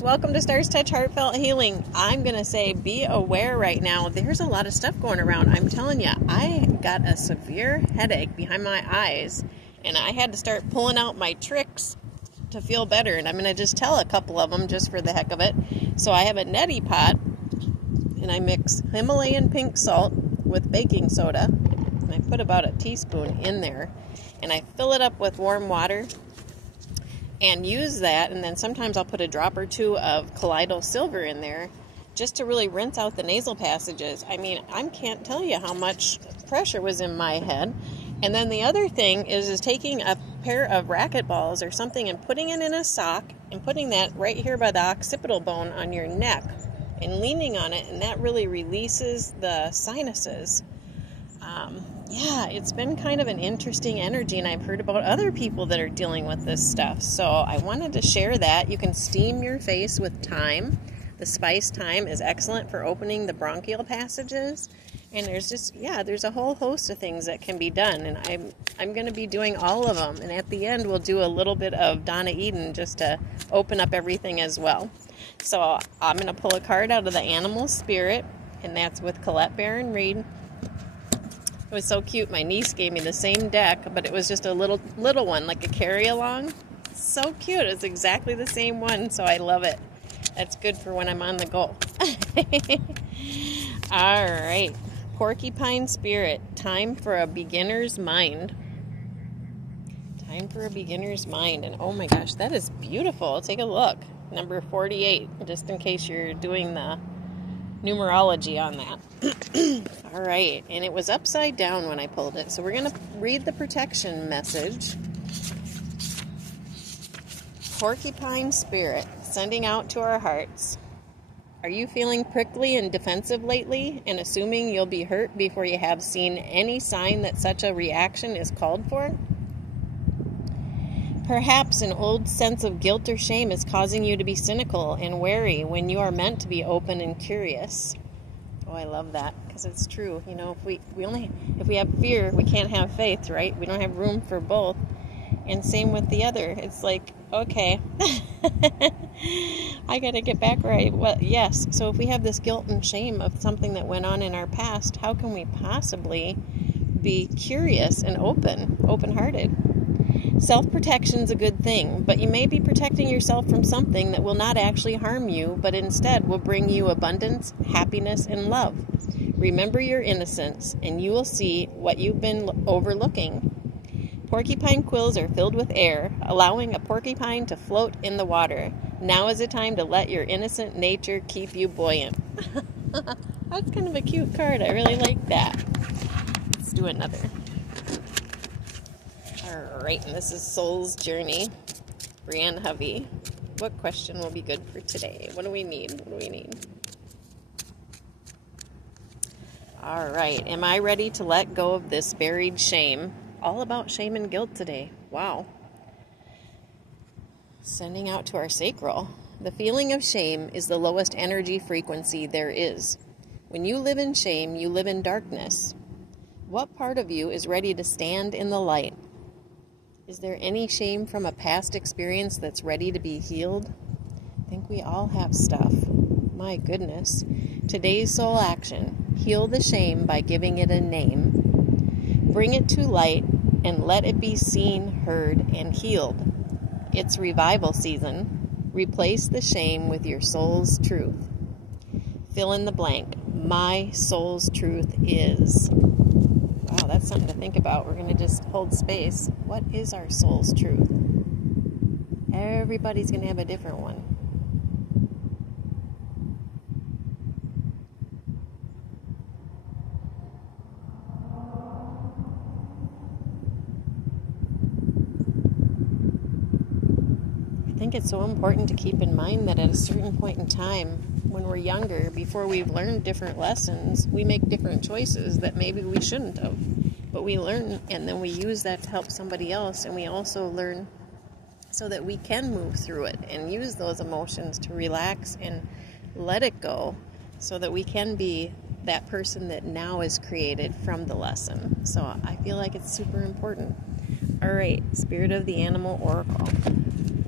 Welcome to Stars Touch Heartfelt Healing. I'm going to say be aware right now. There's a lot of stuff going around. I'm telling you, I got a severe headache behind my eyes, and I had to start pulling out my tricks to feel better. And I'm going to just tell a couple of them just for the heck of it. So I have a neti pot, and I mix Himalayan pink salt with baking soda, and I put about a teaspoon in there, and I fill it up with warm water and use that, and then sometimes I'll put a drop or two of colloidal silver in there just to really rinse out the nasal passages. I mean, I can't tell you how much pressure was in my head. And then the other thing is taking a pair of racket balls or something and putting it in a sock and putting that right here by the occipital bone on your neck and leaning on it, and that really releases the sinuses. Yeah, it's been kind of an interesting energy, and I've heard about other people that are dealing with this stuff. So I wanted to share that. You can steam your face with thyme. The spice thyme is excellent for opening the bronchial passages. And there's a whole host of things that can be done. And I'm going to be doing all of them. And at the end, we'll do a little bit of Donna Eden just to open up everything as well. So I'm going to pull a card out of the Animal Spirit, and that's with Colette Baron Reed. It was so cute. My niece gave me the same deck, but it was just a little one, like a carry-along. So cute. It's exactly the same one, so I love it. That's good for when I'm on the go. All right. Porcupine Spirit. Time for a beginner's mind. Time for a beginner's mind. And oh my gosh, that is beautiful. Take a look. Number 48, just in case you're doing the numerology on that. All right, and it was upside down when I pulled it, so we're going to read the protection message. Porcupine Spirit, sending out to our hearts. Are you feeling prickly and defensive lately and assuming you'll be hurt before you have seen any sign that such a reaction is called for? Perhaps an old sense of guilt or shame is causing you to be cynical and wary when you are meant to be open and curious. Oh, I love that, because it's true. You know, if we have fear, we can't have faith, right? We don't have room for both. And same with the other. It's like, okay, I got to get back right. Well, yes. So if we have this guilt and shame of something that went on in our past, how can we possibly be curious and open-hearted? Self-protection is a good thing, but you may be protecting yourself from something that will not actually harm you, but instead will bring you abundance, happiness, and love. Remember your innocence, and you will see what you've been overlooking. Porcupine quills are filled with air, allowing a porcupine to float in the water. Now is the time to let your innocent nature keep you buoyant. That's kind of a cute card. I really like that. Let's do another. Alright, and this is Soul's Journey. Brianne Hovey. What question will be good for today? What do we need? Alright, am I ready to let go of this buried shame? All about shame and guilt today. Wow. Sending out to our sacral. The feeling of shame is the lowest energy frequency there is. When you live in shame, you live in darkness. What part of you is ready to stand in the light? Is there any shame from a past experience that's ready to be healed? I think we all have stuff. My goodness. Today's soul action. Heal the shame by giving it a name. Bring it to light and let it be seen, heard, and healed. It's revival season. Replace the shame with your soul's truth. Fill in the blank. My soul's truth is... Wow, that's something to think about. We're going to just hold space. What is our soul's truth? Everybody's going to have a different one. I think it's so important to keep in mind that at a certain point in time, when we're younger, before we've learned different lessons, we make different choices that maybe we shouldn't have. But we learn, and then we use that to help somebody else, and we also learn so that we can move through it and use those emotions to relax and let it go so that we can be that person that now is created from the lesson. So I feel like it's super important. All right, Spirit of the Animal Oracle.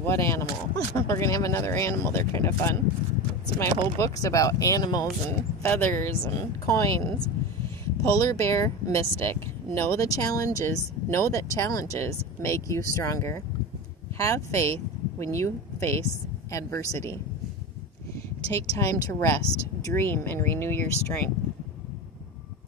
What animal? We're going to have another animal. They're kind of fun. So my whole book's about animals and feathers and coins. Polar bear mystic. Know that challenges make you stronger. Have faith when you face adversity. Take time to rest, dream, and renew your strength.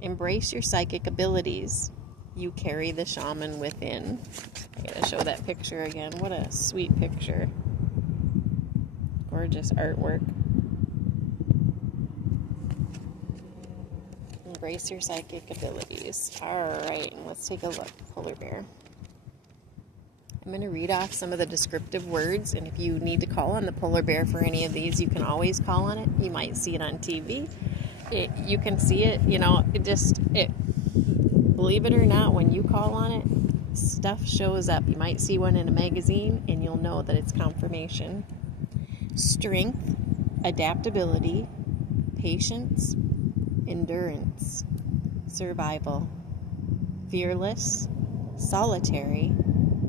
Embrace your psychic abilities. You carry the shaman within. I gotta show that picture again. What a sweet picture. Gorgeous artwork. Embrace your psychic abilities. Alright, let's take a look. Polar bear. I'm going to read off some of the descriptive words, and if you need to call on the polar bear for any of these, you can always call on it. You might see it on TV. You can see it, believe it or not, when you call on it, stuff shows up. You might see one in a magazine, and you'll know that it's confirmation. Strength, adaptability, patience, endurance, survival, fearless, solitary,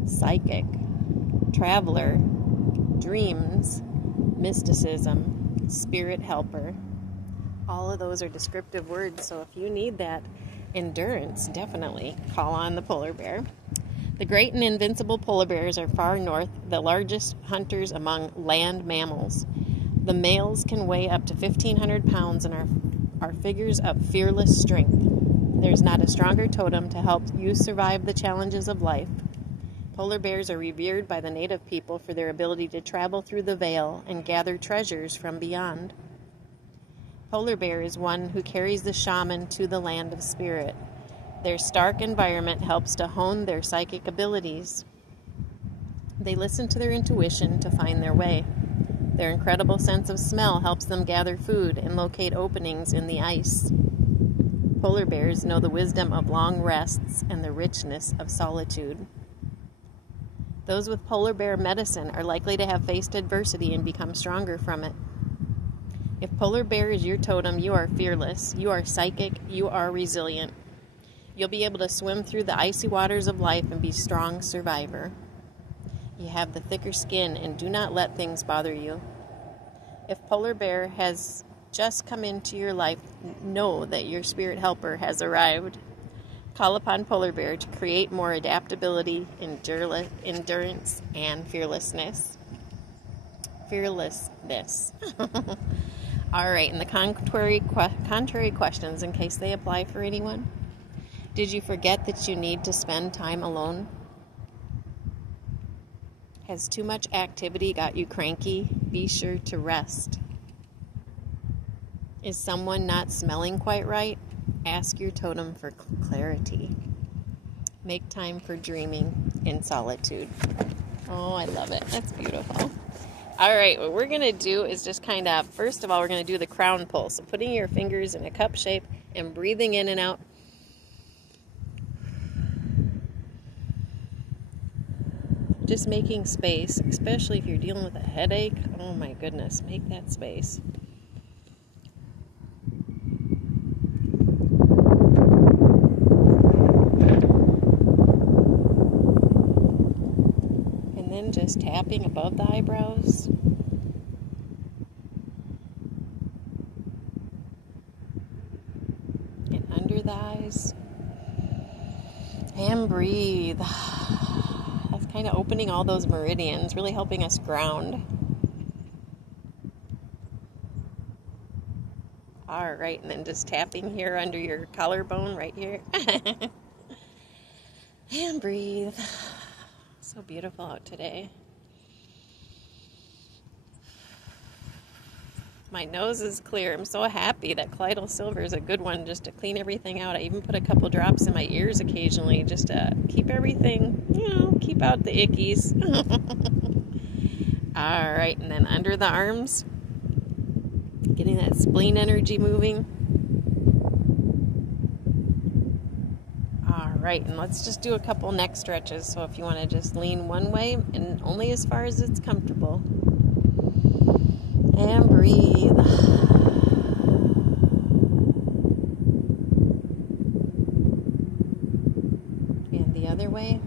psychic, traveler, dreams, mysticism, spirit helper. All of those are descriptive words, so if you need that endurance, definitely call on the polar bear. The great and invincible polar bears are far north, the largest hunters among land mammals. The males can weigh up to 1,500 pounds and are figures of fearless strength. There's not a stronger totem to help you survive the challenges of life. Polar bears are revered by the native people for their ability to travel through the veil and gather treasures from beyond. Polar bear is one who carries the shaman to the land of spirit. Their stark environment helps to hone their psychic abilities. They listen to their intuition to find their way. Their incredible sense of smell helps them gather food and locate openings in the ice. Polar bears know the wisdom of long rests and the richness of solitude. Those with polar bear medicine are likely to have faced adversity and become stronger from it. If polar bear is your totem, you are fearless, you are psychic, you are resilient. You'll be able to swim through the icy waters of life and be a strong survivor. You have the thicker skin and do not let things bother you. If polar bear has just come into your life, know that your spirit helper has arrived. Call upon polar bear to create more adaptability, endurance, and fearlessness. Fearlessness. All right, and the contrary questions, in case they apply for anyone. Did you forget that you need to spend time alone? Has too much activity got you cranky? Be sure to rest. Is someone not smelling quite right? Ask your totem for clarity. Make time for dreaming in solitude. Oh, I love it. That's beautiful. All right, what we're going to do is just kind of, first of all, we're going to do the crown pull. So putting your fingers in a cup shape and breathing in and out. Just making space, especially if you're dealing with a headache. Oh my goodness, make that space. And then just tapping above the eyebrows. And under the eyes. And breathe. Kind of opening all those meridians, really helping us ground. All right, and then just tapping here under your collarbone right here. And breathe. So beautiful out today. My nose is clear. I'm so happy that colloidal silver is a good one just to clean everything out. I even put a couple drops in my ears occasionally just to keep everything, keep out the ickies. All right, and then under the arms, getting that spleen energy moving. All right, and let's just do a couple neck stretches. So if you want to just lean one way and only as far as it's comfortable. And breathe. And the other way.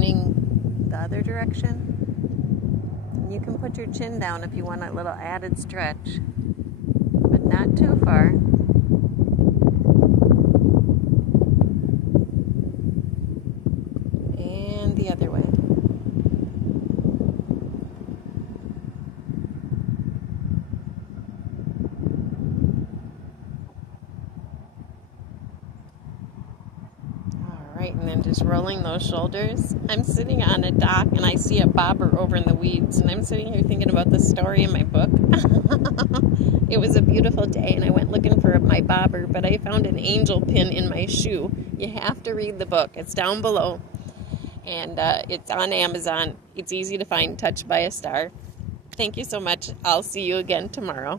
turning the other direction. And you can put your chin down if you want a little added stretch, but not too far. And the other way. Right, and then just rolling those shoulders. I'm sitting on a dock and I see a bobber over in the weeds, and I'm sitting here thinking about the story in my book. It was a beautiful day and I went looking for my bobber, but I found an angel pin in my shoe. You have to read the book. It's down below, and it's on Amazon. It's easy to find, Touched by a Star. Thank you so much. I'll see you again tomorrow.